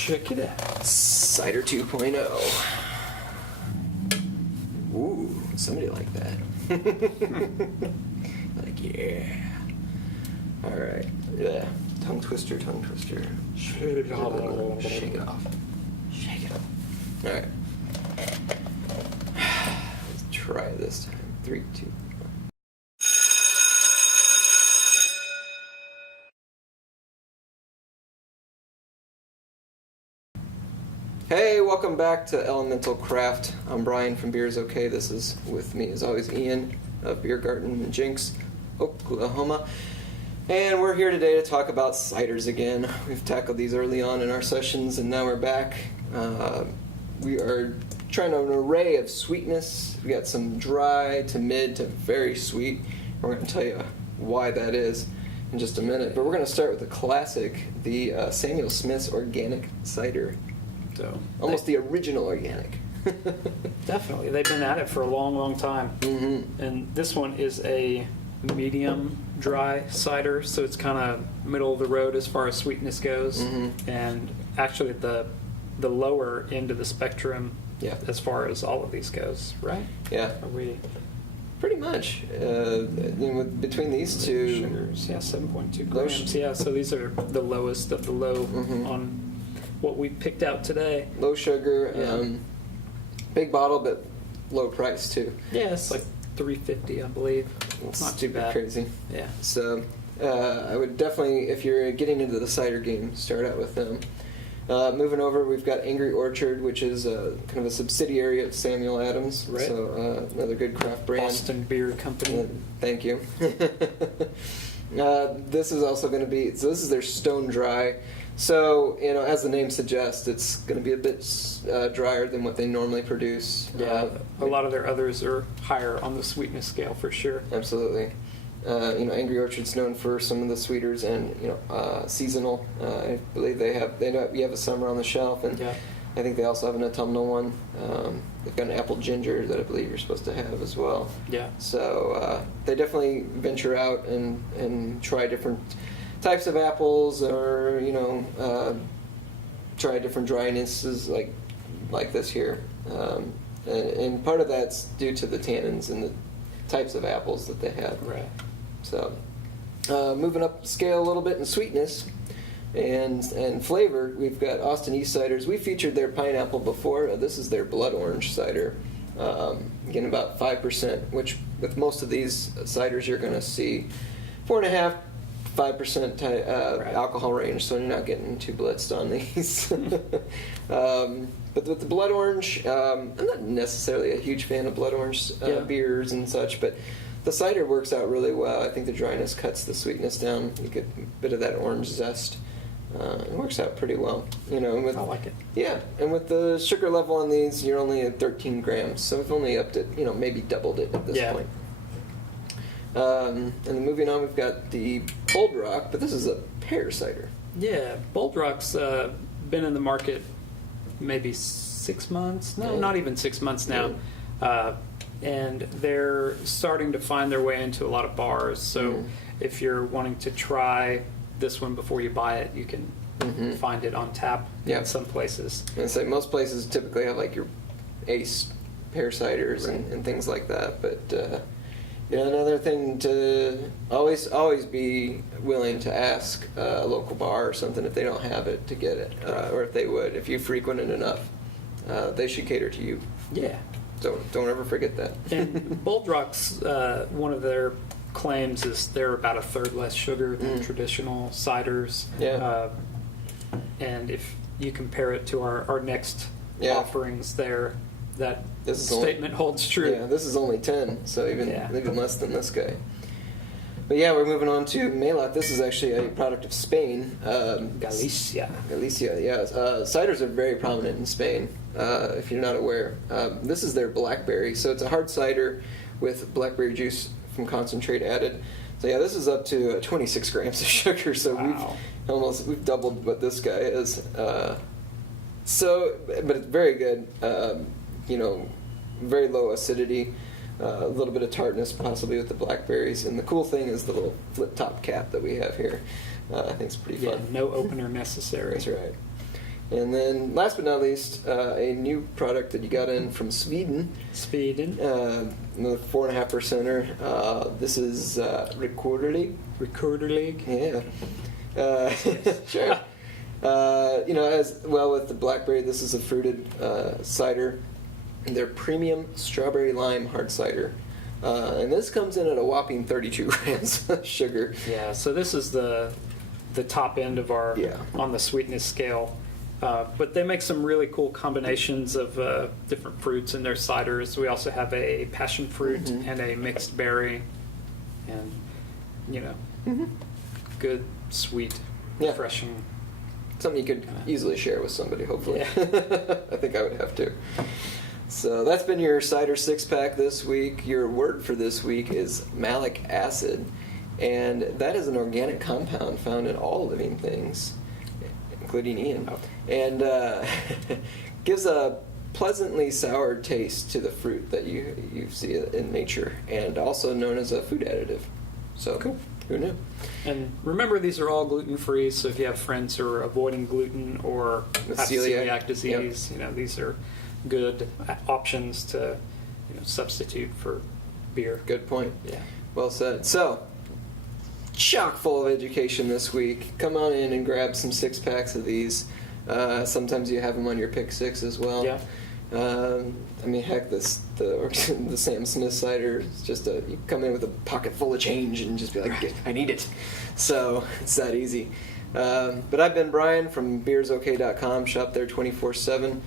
Check it out. Cider 2.0. Ooh, somebody like that. Like, yeah. All right. Yeah. Tongue twister, tongue twister. Shake it off. Shake it off. Shake it off. All right. Let's try this time. 3, 2, 1. Hey, welcome back to Elemental Craft. I'm Brian from Beer is Okay. This is with me, as always, Ian of Beer Garden in Jinx, Oklahoma. And we're here today to talk about ciders again. We've tackled these early on in our sessions, and now we're back. We are trying an array of sweetness. We got some dry to mid to very sweet. And we're going to tell you why that is in just a minute. But we're going to start with the classic, the Samuel Smith's Organic Cider. So almost the original organic. Definitely. They've been at it for a long, long time. Mm-hmm. And this one is a medium dry cider, so it's kind of middle of the road as far as sweetness goes. Mm-hmm. And actually the lower end of the spectrum as far as all of these goes, right? Yeah. Are we... Pretty much. Between these two... Sugars, 7.2 grams. Yeah, so these are the lowest of the low on what we picked out today. Low sugar, big bottle, but low price too. Yeah, it's like $3.50, I believe. It's not too stupid bad. crazy. Yeah. So I would definitely, if you're getting into the cider game, start out with them. Moving over, we've got Angry Orchard, which is kind of a subsidiary of Samuel Adams. Right. So another good craft brand. Boston Beer Company. Thank you. This is also going to be, so this is their Stone Dry. So, as the name suggests, it's going to be a bit drier than what they normally produce. Yeah, a lot of their others are higher on the sweetness scale for sure. Absolutely. Angry Orchard's known for some of the sweeters and, seasonal. I believe you have a summer on the shelf, and I think they also have an autumnal one. They've got an apple ginger that I believe you're supposed to have as well. Yeah. So they definitely venture out and try different types of apples, or try different drynesses like this here, and part of that's due to the tannins and the types of apples that they have. Right. So moving up the scale a little bit in sweetness and flavor, we've got Austin Eastciders. We featured their pineapple before. This is their blood orange cider. Again, about 5%, which with most of these ciders you're going to see 4.5%. 5% alcohol range, so you're not getting too blitzed on these. But with the blood orange, I'm not necessarily a huge fan of blood orange beers and such, but the cider works out really well. I think the dryness cuts the sweetness down. You get a bit of that orange zest. It works out pretty well. I like it. Yeah, and with the sugar level on these, you're only at 13 grams, so we've only upped it, maybe doubled it at this point. And then moving on, we've got the Bold Rock, but this is a pear cider. Yeah, Bold Rock's been in the market maybe 6 months. No, not even 6 months now. And they're starting to find their way into a lot of bars. So if you're wanting to try this one before you buy it, you can find it on tap in some places. And so most places typically have like your Ace pear ciders and things like that, but... another thing to always be willing to ask a local bar or something if they don't have it to get it, or if they would, if you frequent it enough, they should cater to you. Yeah. Don't ever forget that. And Bold Rock's one of their claims is they're about a third less sugar than traditional ciders. Yeah. And if you compare it to our next offerings there, that statement holds true. Yeah, this is only 10, so even less than this guy. But yeah, we're moving on to Maeloc. This is actually a product of Spain. Galicia, yeah. Ciders are very prominent in Spain, if you're not aware. This is their Blackberry, so it's a hard cider with blackberry juice from concentrate added. So yeah, this is up to 26 grams of sugar, so we've doubled what this guy is. But it's very good. Very low acidity, a little bit of tartness possibly with the blackberries, and the cool thing is the little flip top cap that we have here. I think it's pretty fun. No opener necessary. That's right. And then, last but not least, a new product that you got in from Sweden. Sweden. Another 4.5%er. This is Rekorderling. Rekorderling. Yeah. Sure. As well with the Blackberry, this is a fruited cider. They're premium strawberry lime hard cider. And this comes in at a whopping 32 grams of sugar. Yeah, so this is the top end of our on the sweetness scale. But they make some really cool combinations of different fruits in their ciders. We also have a passion fruit and a mixed berry, and good, sweet, refreshing. Something you could easily share with somebody, hopefully. Yeah. I think I would have to. So that's been your cider 6-pack this week. Your word for this week is malic acid, and that is an organic compound found in all living things, including Ian, and gives a pleasantly sour taste to the fruit that you see in nature, and also known as a food additive. So cool. Who knew? And remember, these are all gluten-free, so if you have friends who are avoiding gluten or have celiac disease, these are good options to substitute for beer. Good point. Yeah. Well said. So, chock full of education this week. Come on in and grab some 6-packs of these. Sometimes you have them on your pick 6 as well. Yeah. Heck, the Sam Smith cider is just you come in with a pocket full of change and just be like, I need it. So it's that easy. But I've been Brian from beersok.com. Shop there 24/7.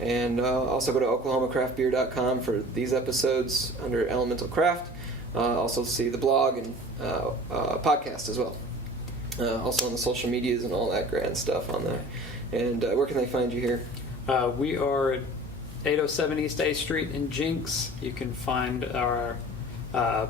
And also go to oklahomacraftbeer.com for these episodes under Elemental Craft. Also see the blog and podcast as well. Also on the social medias and all that grand stuff on there. And where can they find you here? We are at 807 East A Street in Jinx. You can find our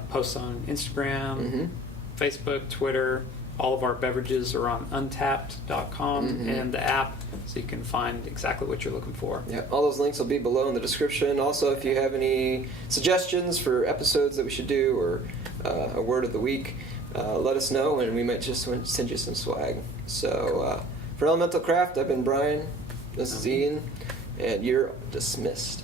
posts on Instagram, Facebook, Twitter. All of our beverages are on untapped.com and the app, so you can find exactly what you're looking for. Yeah, all those links will be below in the description. Also, if you have any suggestions for episodes that we should do or a word of the week, let us know, and we might just send you some swag. So, for Elemental Craft, I've been Brian. This is Ian, and you're dismissed.